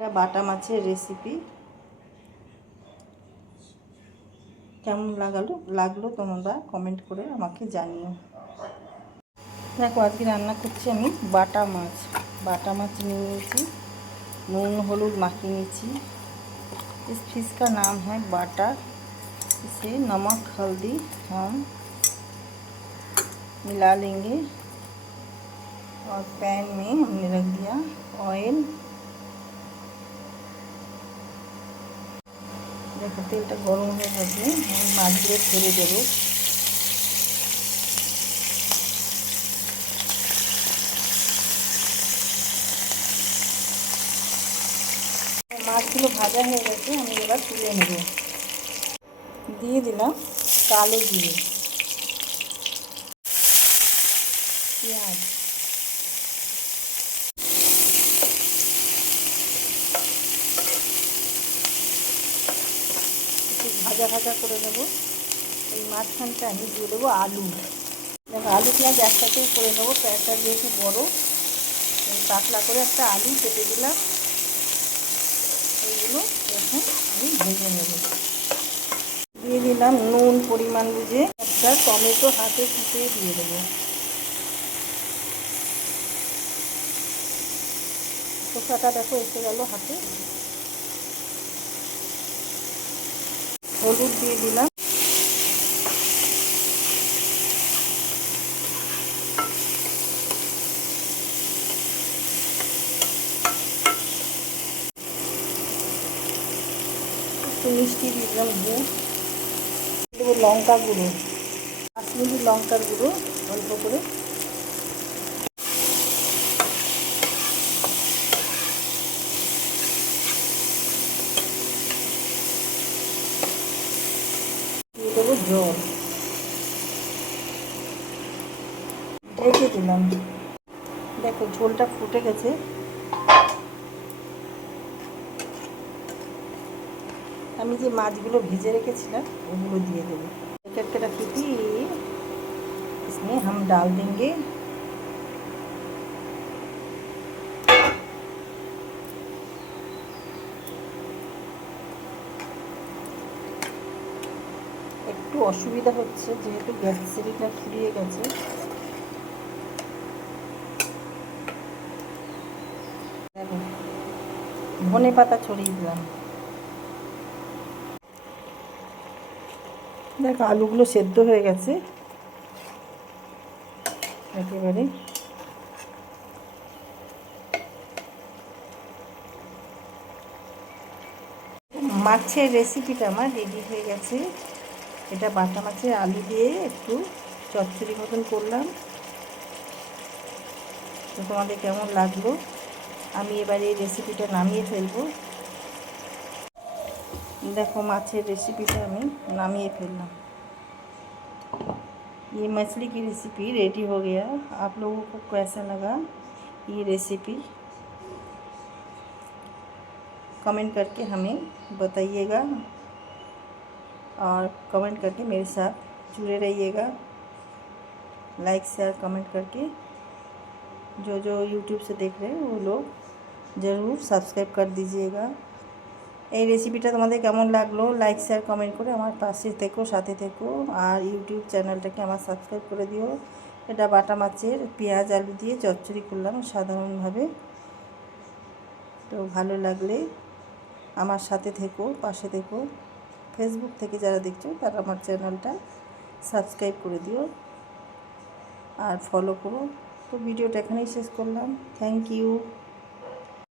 এটা বাটা মাছের রেসিপি। কেমন লাগলো তোমরা কমেন্ট করে আমাকে জানিও। দেখো আজকে রান্না করছি আমি বাটা মাছ নিয়ে নিয়েছি, নুন हलूद माखिए निয়েছি। इस फिश का नाम है बाटा। इसे नमक हल्दी हम मिला लेंगे और पैन में हमने रख दिया ऑयल। देखो तेलটা गरम হয়ে গেছে, আমি মাছগুলো ছেড়ে দেবো। মাছগুলো ভাজা হয়ে গেছে, আমি এবার তুলে নেব। দিয়ে দিলাম কালো জিরে, পেঁয়াজ, একটু ভাজা ভাজা করে নেব। এই মাঝখানটা আমি দিয়ে দেবো আলু। দেখো আলু পেঁয়াজ একসাথেই করে নেবো, প্যানটা যেহেতু বড়ো, এই পাতলা করে একটা আলু কেটে দিলাম। এইগুলো এখন আমি ভেজে নেব। দিয়ে দিলাম নুন পরিমাণ বুঝে, একটা টমেটো হাতে কুচিয়ে দিয়ে দেবো। খোসাটা দেখো এসে গেল হাতে। হলুদ দিয়ে দিলাম, একটু মিষ্টি দিয়ে দিলাম, গুড় দেবো, লঙ্কা গুঁড়ো, কাশ্মীরি লঙ্কার গুঁড়ো অল্প করে, দিয়ে দেবো জল, ঢেকে দিলাম। দেখো ঝোলটা ফুটে গেছে। আমি যে মাছগুলো ভেজে রেখেছিলাম ওগুলো দিয়ে देंगे। एक एक के रखी थी, इसमें हम डाल देंगे একটু অসুবিধা হচ্ছে যেহেতু গ্যাস সিলিন্ডার ফুরিয়ে গেছে। ধনে পাতা ছড়িয়ে দিলাম। দেখো আলুগুলো সেদ্ধ হয়ে গেছে একেবারে। মাছের রেসিপিটা আমার রেডি হয়ে গেছে। এটা বাটা মাছের আলু দিয়ে একটু চচ্চড়ি মতন করলাম। তো তোমাদের কেমন লাগলো? আমি এবার এই রেসিপিটা নামিয়ে ফেলবো। देखो माछेर रेसिपीटा मैं नामिए फेललाम। ये मछली की रेसिपी रेडी हो गया। आप लोगों को कैसा लगा ये रेसिपी कमेंट करके हमें बताइएगा, और कमेंट करके मेरे साथ जुड़े रहिएगा। लाइक शेयर कमेंट करके जो यूट्यूब से देख रहे हैं वो लोग ज़रूर सब्सक्राइब कर दीजिएगा। এই রেসিপিটা তোমাদের কেমন লাগলো লাইক শেয়ার কমেন্ট করে আমার পাশে থেকো, সাথে থেকো, আর ইউটিউব চ্যানেলটাকে আমার সাবস্ক্রাইব করে দিও। এটা বাটা মাছের পেঁয়াজ আলু দিয়ে চচ্চড়ি করলাম সাধারণভাবে। তো ভালো লাগলে আমার সাথে থেকো, পাশে থেকো। ফেসবুক থেকে যারা দেখছো তারা আমার চ্যানেলটা সাবস্ক্রাইব করে দিও আর ফলো করো। তো ভিডিওটা এখানেই শেষ করলাম। Thank you.